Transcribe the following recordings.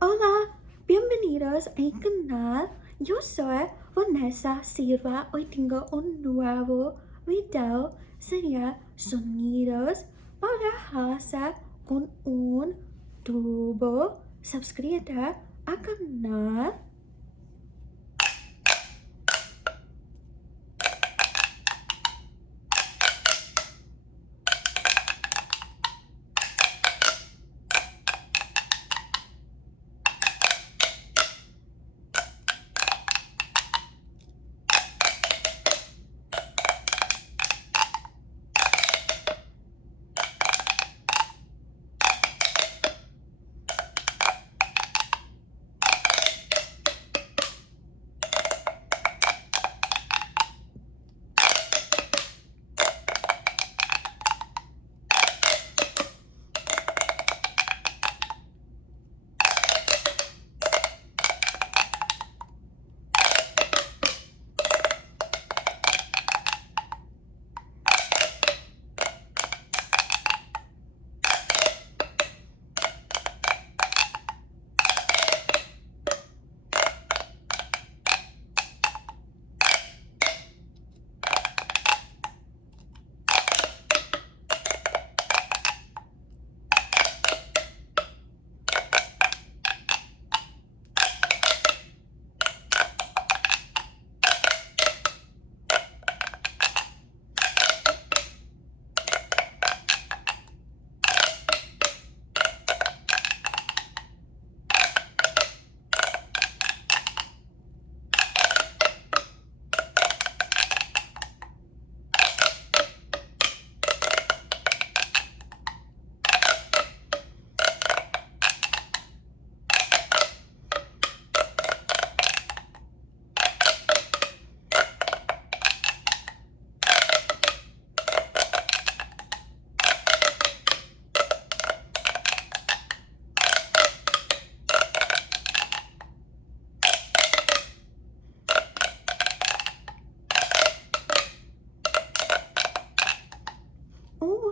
Hola, bienvenidos a mi canal. Yo soy Vanessa Silva. Hoy tengo un nuevo video. Sería sonidos para hacer con un tubo. Suscríbete al canal.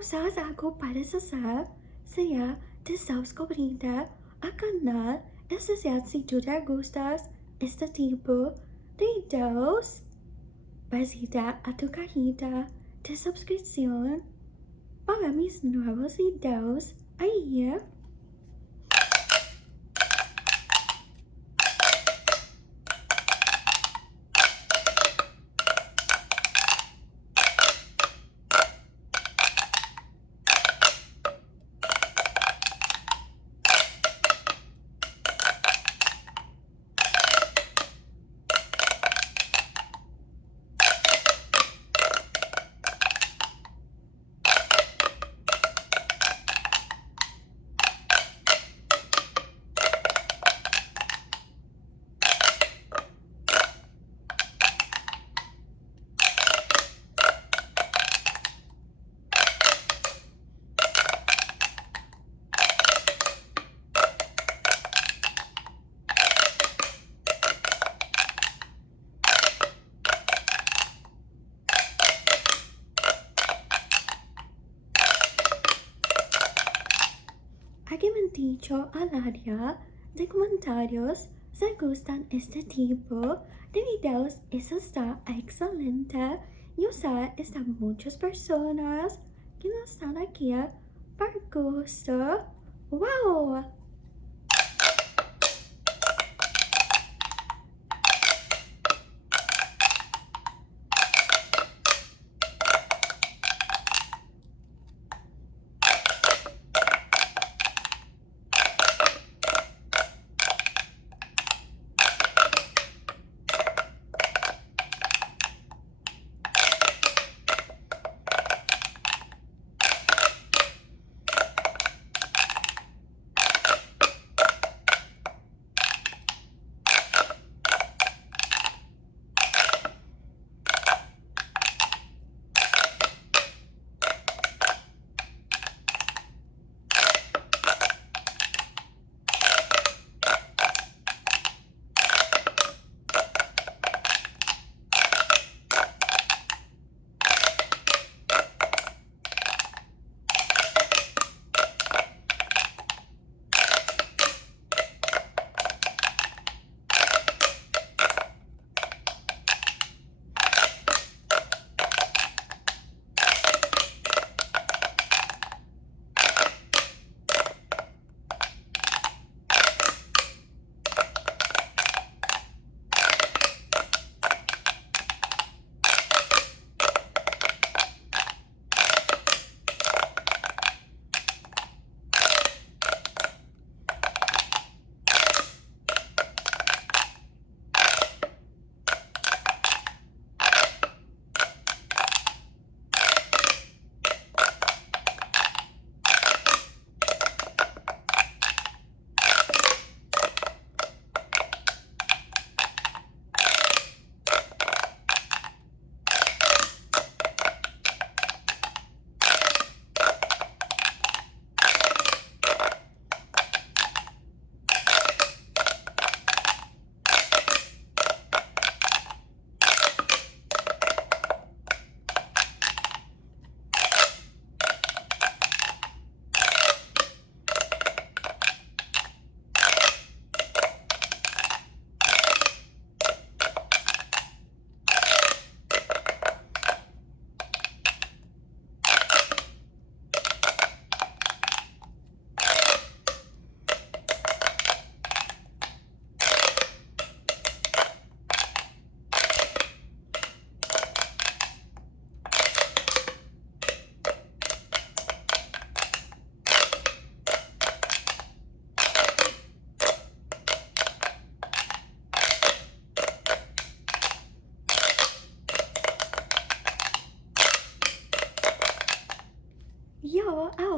¿Sabes algo para hacer? Sería de suscribirte al canal, es decir, si tú te gustas este tipo de videos, visita a tu cajita de suscripción para mis nuevos videos ahí. Háganme dicho al área de comentarios si gustan este tipo de videos. Eso está excelente. Yo sé, están muchas personas que no están aquí por gusto. ¡Wow!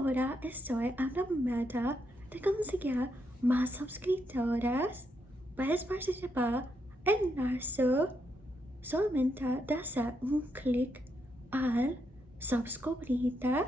ahora estoy a la meta de conseguir más suscriptores. Puedes participar en marzo. Solamente da un clic al suscribirte.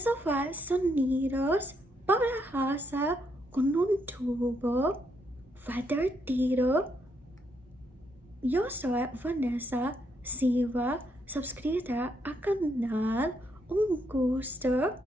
Eso fue sonidos para relajarse con un tubo. Fue divertido. Yo soy Vanessa. Si va suscribirte al canal, un gusto.